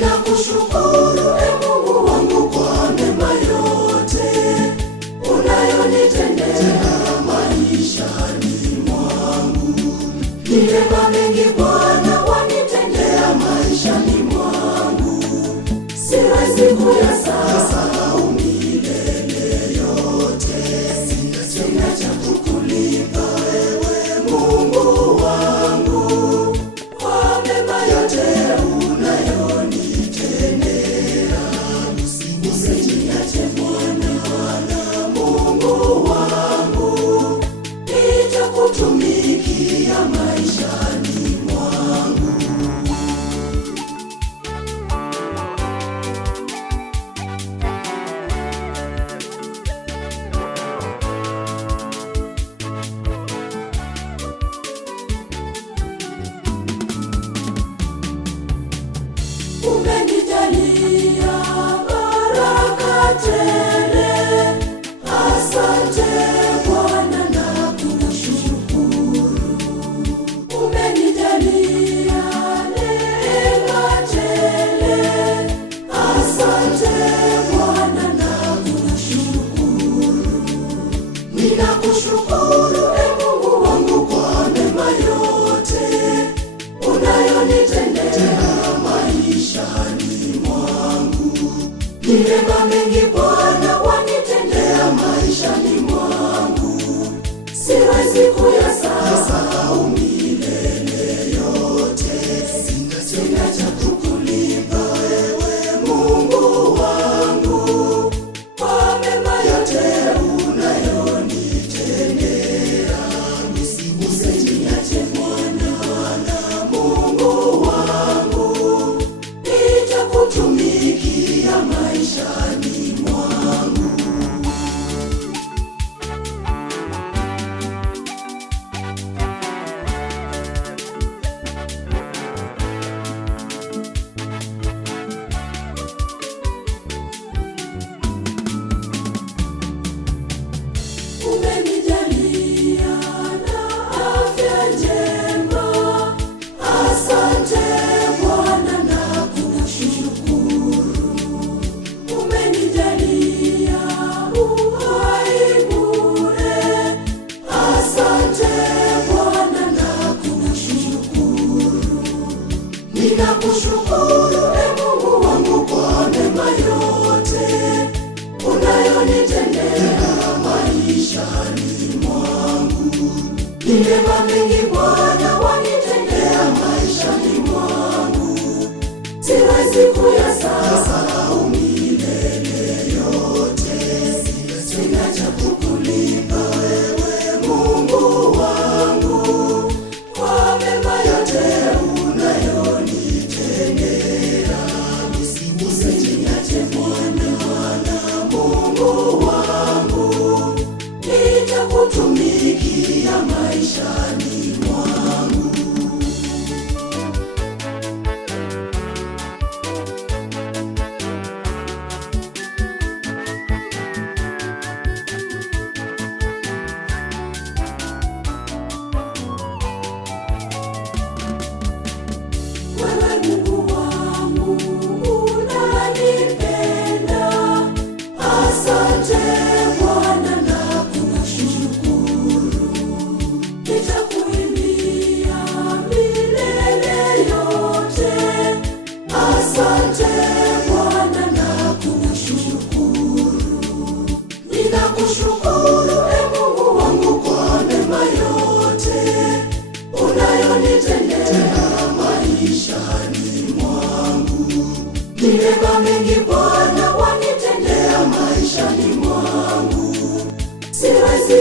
Ninakushukuru Mungu wangu kwa mema yote unayonitendea maishani mwangu. Ni mema mengi Bwana wanitendea maishani mwangu, siwezi kuyasahau milele yote. Sina cha kukulipa wewe Mungu wangu kwa mema yote unayonitendea. Usiniache Bwana Mungu wangu, nitakutumikia maishani mwangu. Umenijalia baraka tele, asante Bwana na kushukuru. Umenijalia neema tele, asante Bwana na kushukuru. Ninakushukuru Mungu wangu kwa mema yote unayonitendea maishani mwangu. Ni mema mengi Bwana wanitendea maishani mwangu, siwezi kuyasahau milele yote. Sina cha kukulipa wewe Mungu wangu kwa mema yote unayonitendea. Usiniache Bwana Mungu wangu, nitakutumikia maishani mwangu. Umenijalia na afya njema, asante Bwana na kushukuru. Umenijalia uhai bure, asante Bwana na kushukuru. Ninakushukuru Mungu wangu kwa mema yote unayonitendea maishani mwangu. Ni mema mengi Bwana wanitendea maishani mwangu, siwezi kuyasahau milele yote. Sina cha kukulipa wewe Mungu wangu kwa mema yote unayonitendea. Usiniache Bwana Mungu wangu, nitakutumikia maishani mwangu. Wewe Mungu wangu unanipenda, asante Bwana na kushukuru. Nitakuimbia milele yote, asante Bwana na kushukuru. Ninakushukuru Mungu wangu kwa mema yote unayonitendea maishani mwangu. Ni mema mengi Bwana wanitendea maishani mwangu, siwezi